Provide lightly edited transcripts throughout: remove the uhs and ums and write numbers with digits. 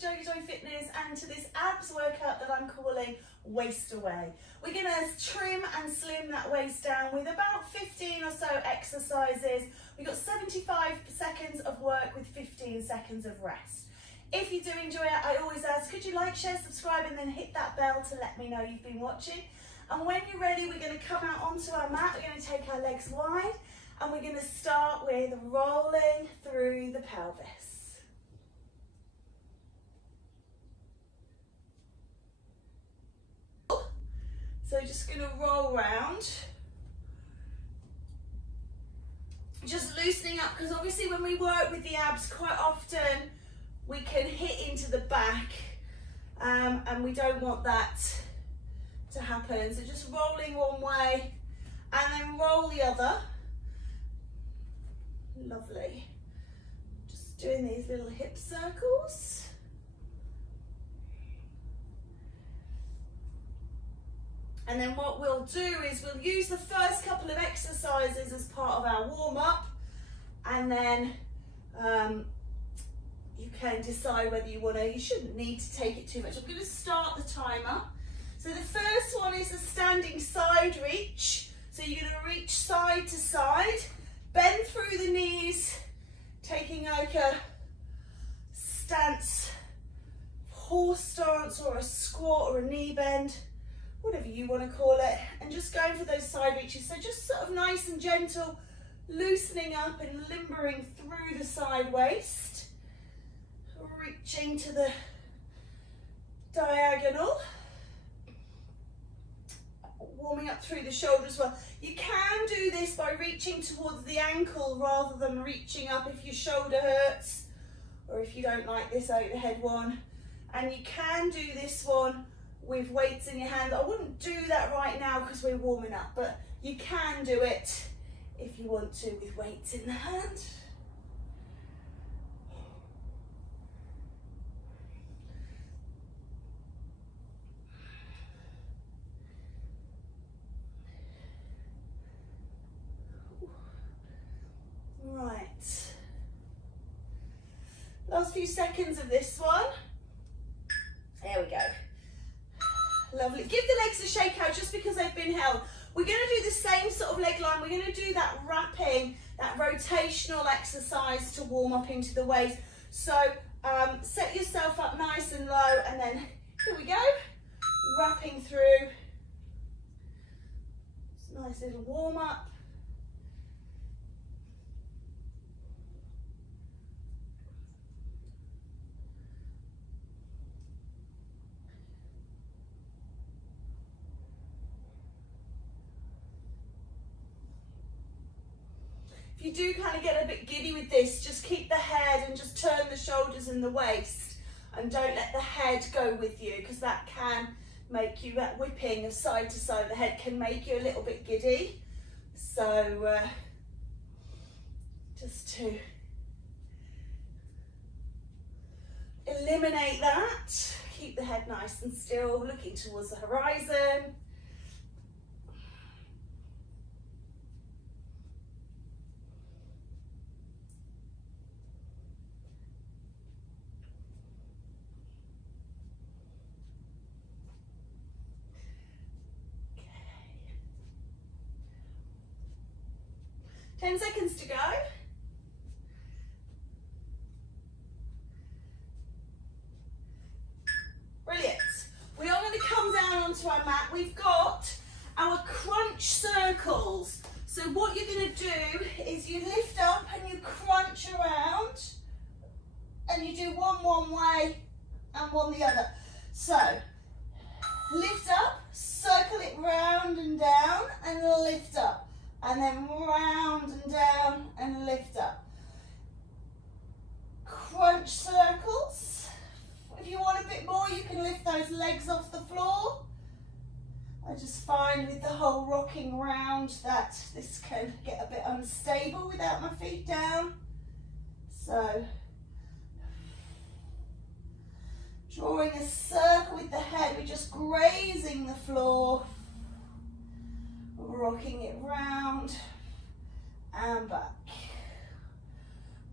JoeGa Joy Fitness and to this abs workout that I'm calling Waist Away. We're going to trim and slim that waist down with about 15 or so exercises. We've got 75 seconds of work with 15 seconds of rest. If you do enjoy it, I always ask, could you like, share, subscribe and then hit that bell to let me know you've been watching. And when you're ready, we're going to come out onto our mat, we're going to take our legs wide and we're going to start with rolling through the pelvis. So just going to roll round, just loosening up, because obviously when we work with the abs quite often we can hit into the back and we don't want that to happen. So just rolling one way and then roll the other. Lovely. Just doing these little hip circles. And then what we'll do is we'll use the first couple of exercises as part of our warm-up, and then you can decide whether you want to, you shouldn't need to take it too much. I'm going to start the timer. So the first one is a standing side reach. So you're going to reach side to side, bend through the knees, taking like a stance, horse stance or a squat or a knee bend, whatever you want to call it, and just going for those side reaches. So just sort of nice and gentle, loosening up and limbering through the side waist, reaching to the diagonal, warming up through the shoulder as well. You can do this by reaching towards the ankle rather than reaching up if your shoulder hurts or if you don't like this overhead one. And you can do this one with weights in your hand. I wouldn't do that right now because we're warming up, but you can do it if you want to with weights in the hand. Right. Last few seconds of this one. There we go. Lovely. Give the legs a shake out just because they've been held. We're going to do the same sort of leg line. We're going to do that wrapping, that rotational exercise to warm up into the waist. So set yourself up nice and low and then here we go. Wrapping through. It's a nice little warm up. If you do kind of get a bit giddy with this, just keep the head and just turn the shoulders and the waist and don't let the head go with you, because that can make you, that whipping of side to side of the head can make you a little bit giddy. So just to eliminate that, keep the head nice and still, looking towards the horizon. Okay. 10 seconds to go. Brilliant. We are going to come down onto our mat. We've got our crunch circles. So what you're going to do is you lift up and you crunch around and you do one way and one the other. So lift up, circle it round and down and lift up, and then round and down and lift up. Crunch circles. If you want a bit more, you can lift those legs off the floor. I just find with the whole rocking round that this can get a bit unstable without my feet down. So, drawing a circle with the head, we're just grazing the floor, rocking it round and back,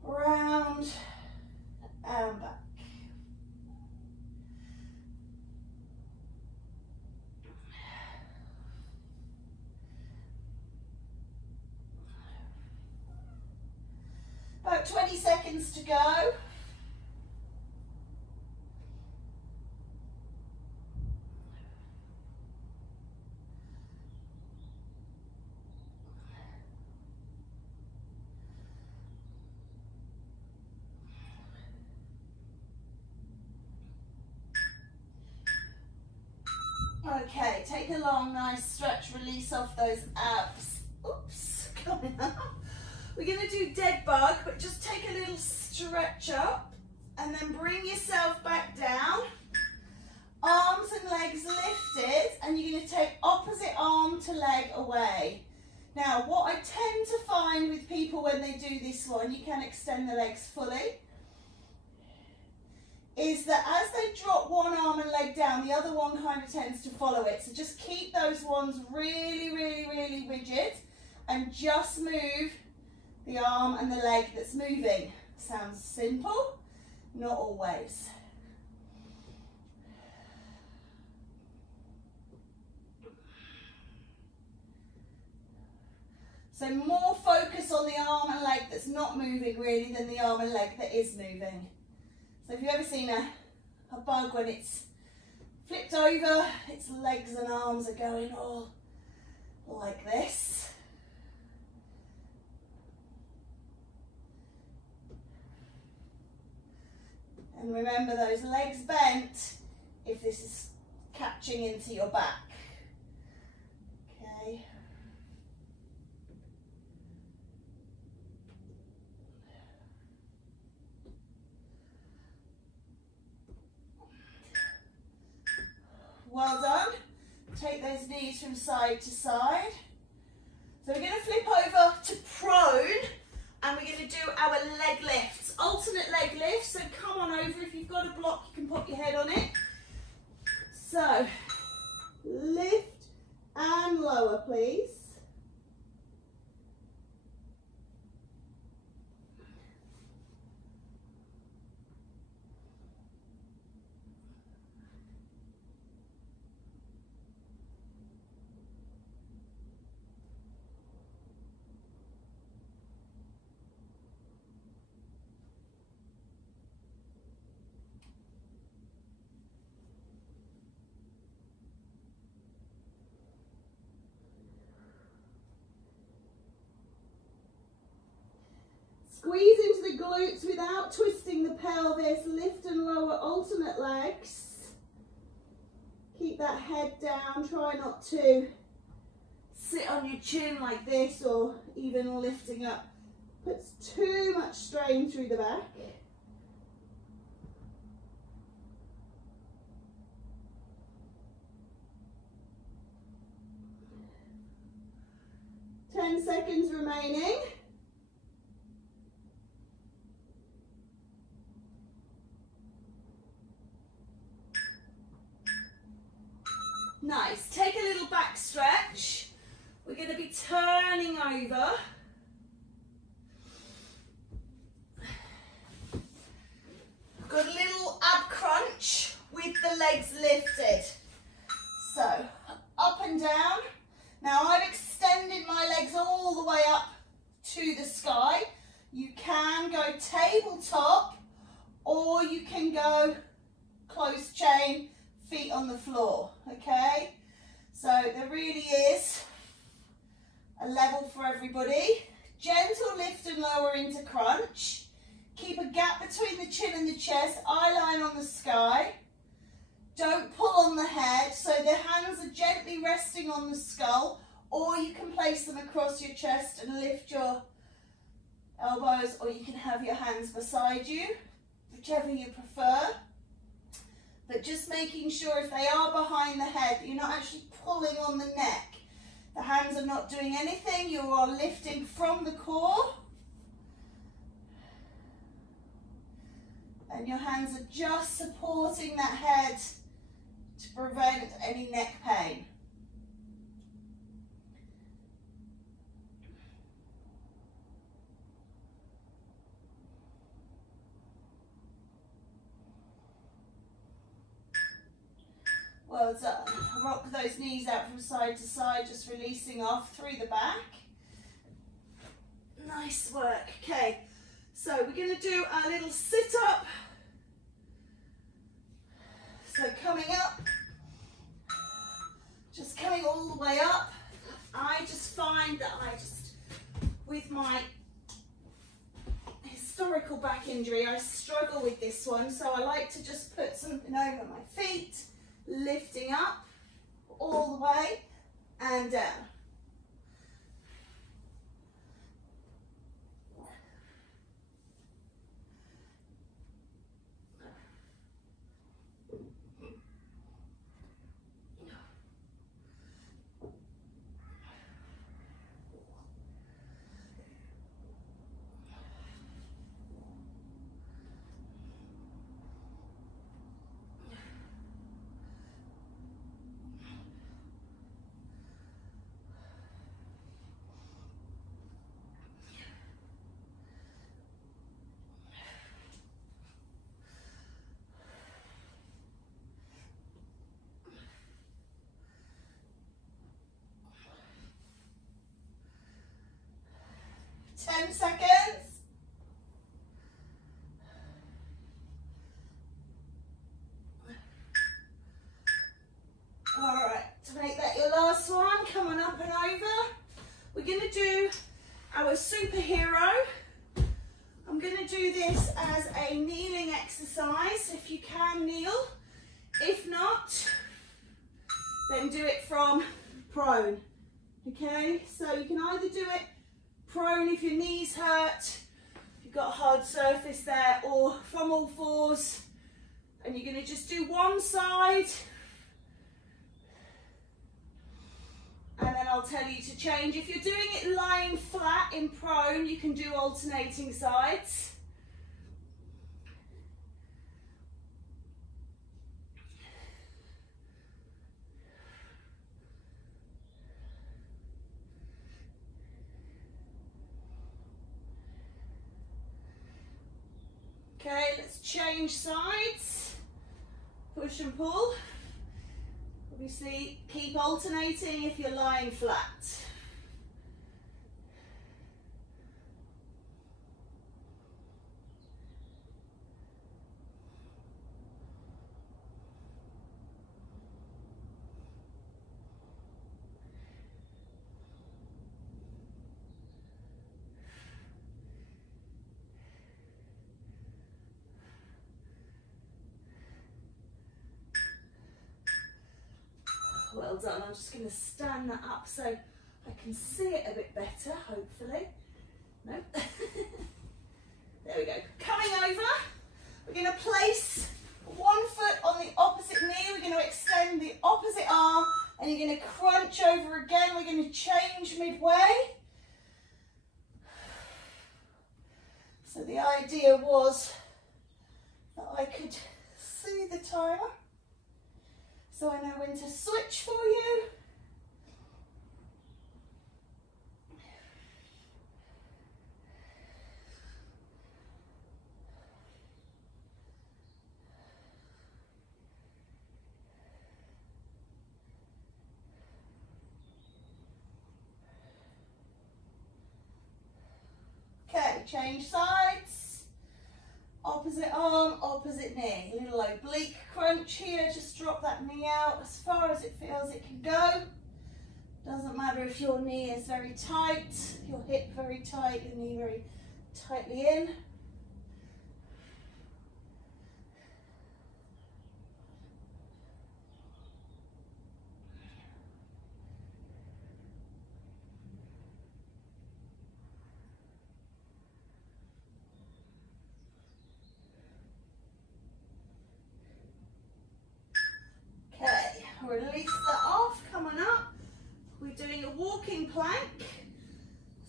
round and back. 20 seconds to go. Okay, take a long, nice stretch, release off those abs. Oops, coming up. We're going to do dead bug, but just take a little stretch up and then bring yourself back down. Arms and legs lifted, and you're going to take opposite arm to leg away. Now, what I tend to find with people when they do this one, you can extend the legs fully, is that as they drop one arm and leg down, the other one kind of tends to follow it. So just keep those ones really, really, really rigid and just move the arm and the leg that's moving. Sounds simple, not always. So more focus on the arm and leg that's not moving really than the arm and leg that is moving. So if you've ever seen a bug when it's flipped over, its legs and arms are going all like this. And remember those legs bent if this is catching into your back. Okay. Well done. Take those knees from side to side. So we're going to flip over to prone and we're going to do our leg lifts. Alternate leg lifts, so come on over. If you've got a block, you can pop your head on it. So, lift and lower, please. Squeeze into the glutes without twisting the pelvis. Lift and lower alternate legs. Keep that head down. Try not to sit on your chin like this or even lifting up. Puts too much strain through the back. Ten seconds remaining. Nice. Take a little back stretch. We're going to be turning over. Got a little ab crunch with the legs lifted. So, up and down. Now I've extended my legs all the way up to the sky. You can go tabletop or you can go closed chain, feet on the floor, okay? So there really is a level for everybody. Gentle lift and lower into crunch. Keep a gap between the chin and the chest, eye line on the sky. Don't pull on the head, so the hands are gently resting on the skull, or you can place them across your chest and lift your elbows, or you can have your hands beside you, whichever you prefer. But just making sure if they are behind the head, that you're not actually pulling on the neck. The hands are not doing anything, you are lifting from the core. And your hands are just supporting that head to prevent any neck pain. Well done. Rock those knees out from side to side, just releasing off through the back. Nice work. Okay, So we're going to do our little sit up. So coming up, just coming all the way up. I just find that with my historical back injury, I struggle with this one. So I like to just put something over my feet, lifting up all the way and down. Ten seconds. All right, to make that your last one, coming up and over. We're going to do our superhero. I'm going to do this as a kneeling exercise, if you can kneel. If not, then do it from prone. Okay, so you can either do it prone if your knees hurt, if you've got a hard surface there, or from all fours, and you're going to just do one side, and then I'll tell you to change. If you're doing it lying flat in prone, you can do alternating sides. Okay, let's change sides. Push and pull. Obviously, keep alternating if you're lying flat. Well done. I'm just going to stand that up so I can see it a bit better, hopefully. No. There we go. Coming over, we're going to place one foot on the opposite knee. We're going to extend the opposite arm, and you're going to crunch over again. We're going to change midway. So the idea was that I could see the timer, so I know when to switch for you. Okay, change sides. Opposite arm, opposite knee. A little oblique crunch here. Just drop that knee out as far as it feels it can go. Doesn't matter if your knee is very tight, your hip very tight, your knee very tightly in. Okay, release that off, coming up. We're doing a walking plank.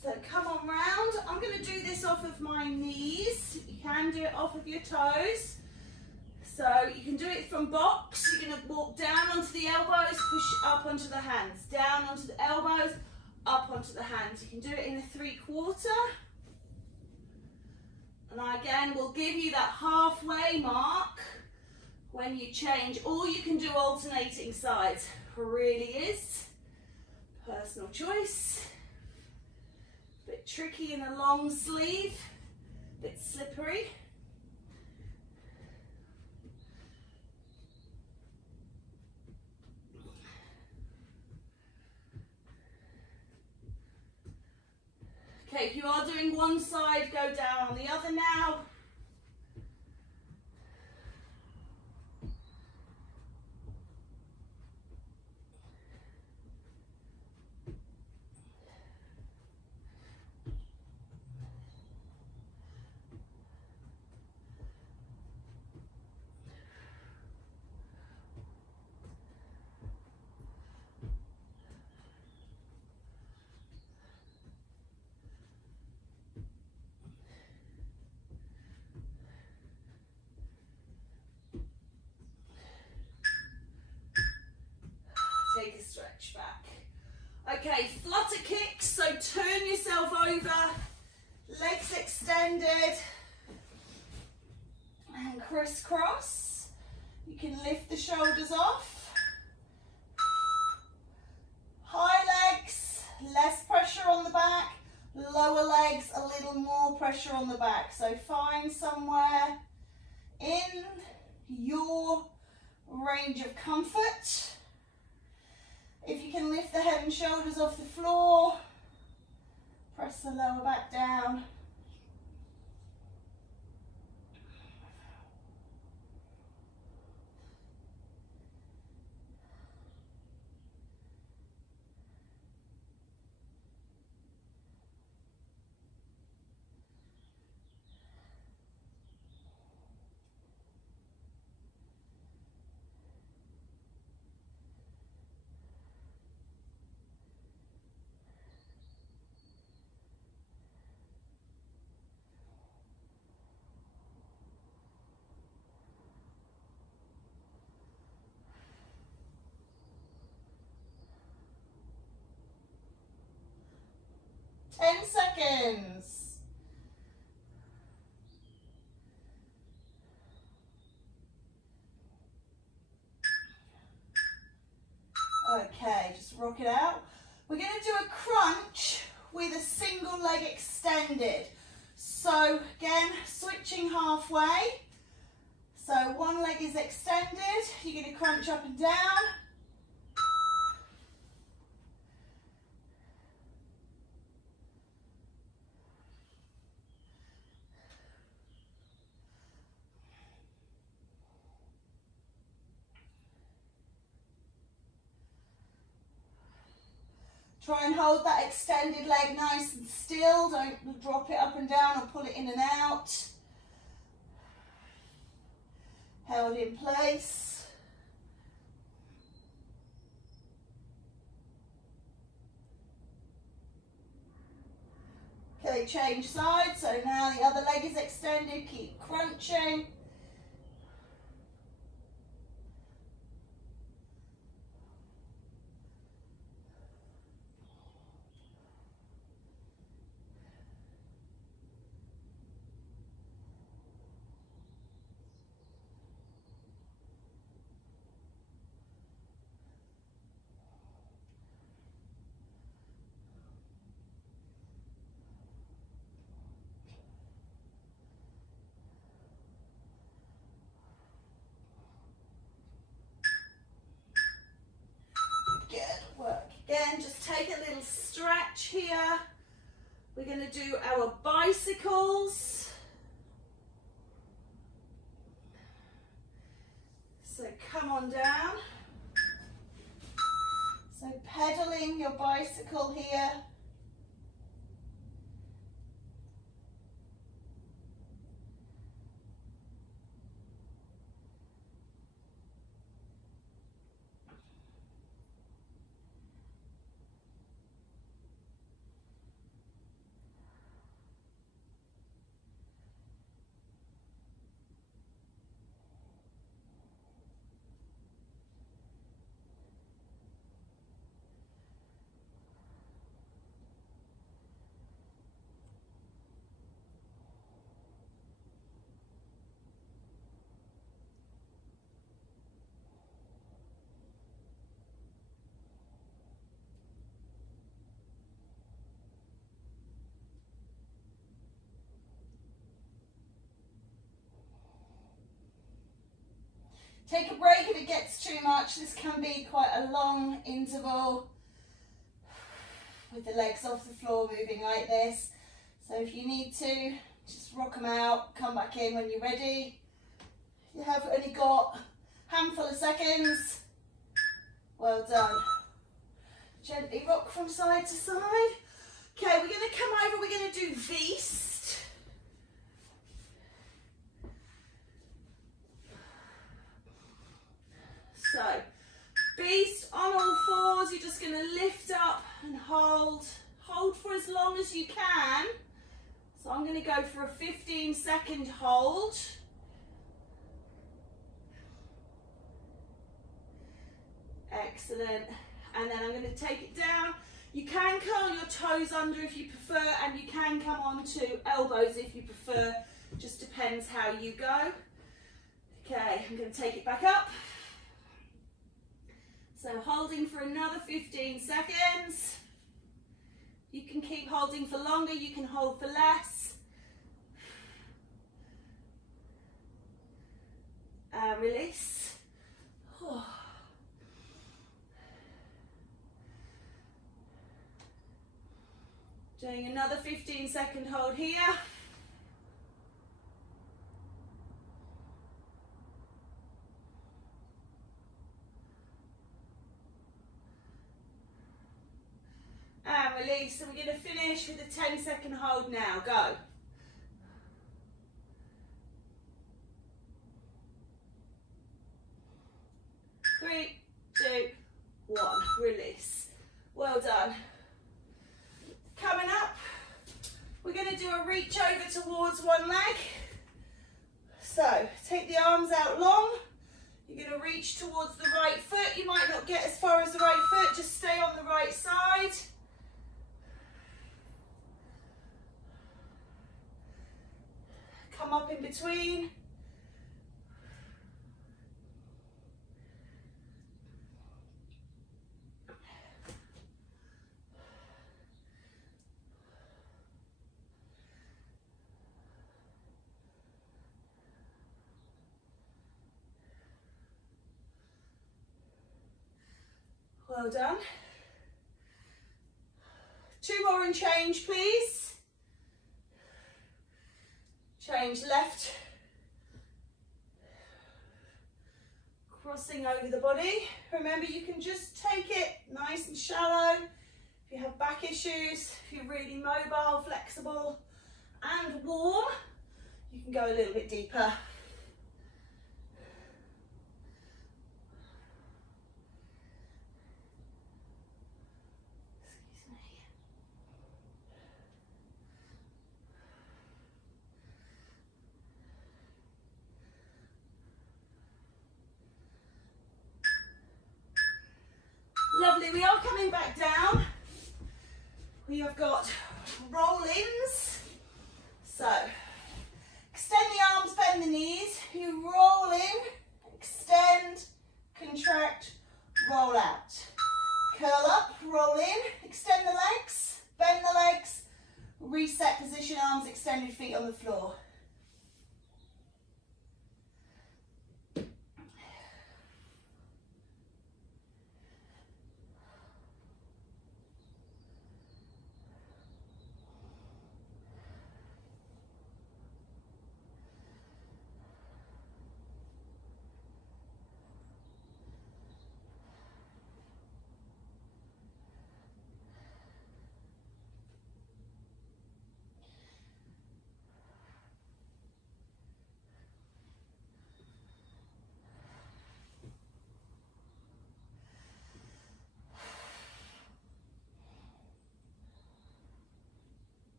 So come on round. I'm going to do this off of my knees. You can do it off of your toes. So you can do it from box. You're going to walk down onto the elbows, push up onto the hands. Down onto the elbows, up onto the hands. You can do it in a 3/4. And I again will give you that halfway mark when you change, or you can do alternating sides. Really is personal choice. Bit tricky in a long sleeve, bit slippery. Okay, if you are doing one side, go down on the other now. Take a stretch back. Okay, flutter kicks, so turn yourself over, legs extended, and crisscross. You can lift the shoulders off. High legs, less pressure on the back. Lower legs, a little more pressure on the back. So find somewhere in your range of comfort. If you can lift the head and shoulders off the floor, press the lower back down. Seconds. Okay, just rock it out. We're going to do a crunch with a single leg extended. So again, switching halfway. So one leg is extended. You're going to crunch up and down. Try and hold that extended leg nice and still. Don't drop it up and down or pull it in and out. Held in place. Okay, change sides. So now the other leg is extended. Keep crunching. Again, just take a little stretch here. We're going to do our bicycles. So come on down. So pedaling your bicycle here. Take a break if it gets too much. This can be quite a long interval with the legs off the floor moving like this. So if you need to, just rock them out, come back in when you're ready. You have only got a handful of seconds. Well done. Gently rock from side to side. Okay, we're going to come over, we're going to do Beast. So, Beast on all fours, you're just going to lift up and hold. Hold for as long as you can. So I'm going to go for a 15-second hold. Excellent. And then I'm going to take it down. You can curl your toes under if you prefer, and you can come on to elbows if you prefer. Just depends how you go. Okay, I'm going to take it back up. So holding for another 15 seconds. You can keep holding for longer, you can hold for less. And release. Oh. Doing another 15-second hold here. And release. And we're going to finish with a 10-second hold now. Go. Three, two, one. Release. Well done. Coming up, we're going to do a reach over towards one leg. So take the arms out long. You're going to reach towards the right foot. You might not get as far as the right foot, just stay on the right side. Come up in between. Well done. Two more and change, please. Change left. Crossing over the body. Remember, you can just take it nice and shallow. If you have back issues, if you're really mobile, flexible and warm, you can go a little bit deeper. Lovely, we are coming back down. We have got roll-ins. So, extend the arms, bend the knees. You roll in, extend, contract, roll out. Curl up, roll in, extend the legs, bend the legs, reset position, arms extended, feet on the floor.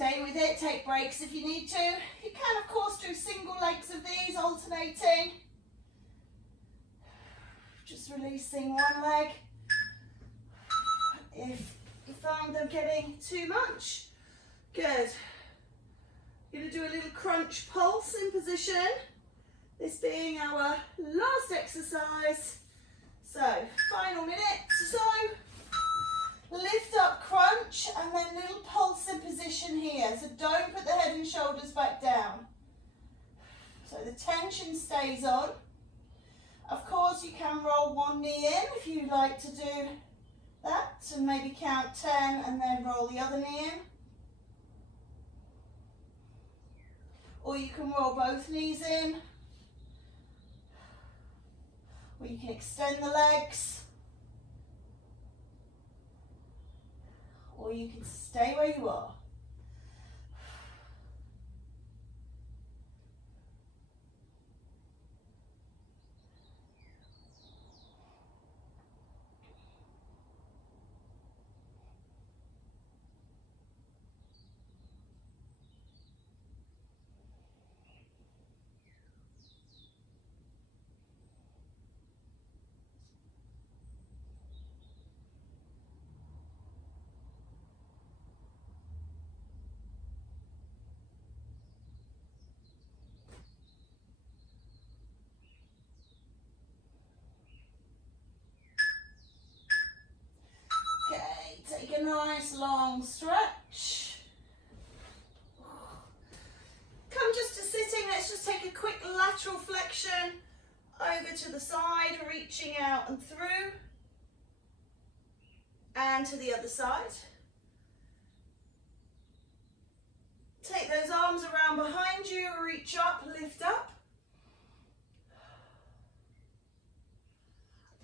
Stay with it, take breaks if you need to. You can of course do single legs of these, alternating. Just releasing one leg. If you find them getting too much. Good. You're going to do a little crunch pulse in position. This being our last exercise. So, final minute. So, lift up, crunch, and then little pulsing position here. So don't put the head and shoulders back down. So the tension stays on. Of course, you can roll one knee in if you like to do that, and maybe count 10 and then roll the other knee in. Or you can roll both knees in. Or you can extend the legs. Or you can stay where you are. Take a nice long stretch. Come just to sitting, let's just take a quick lateral flexion over to the side, reaching out and through, and to the other side. Take those arms around behind you, reach up, lift up.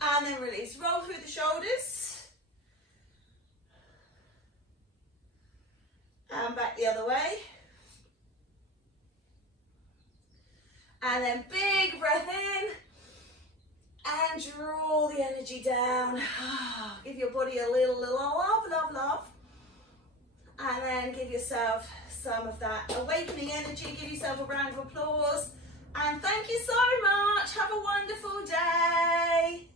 And then release, roll through the shoulders. And back the other way. And then big breath in. And draw the energy down. Give your body a little love. And then give yourself some of that awakening energy. Give yourself a round of applause. And thank you so much. Have a wonderful day.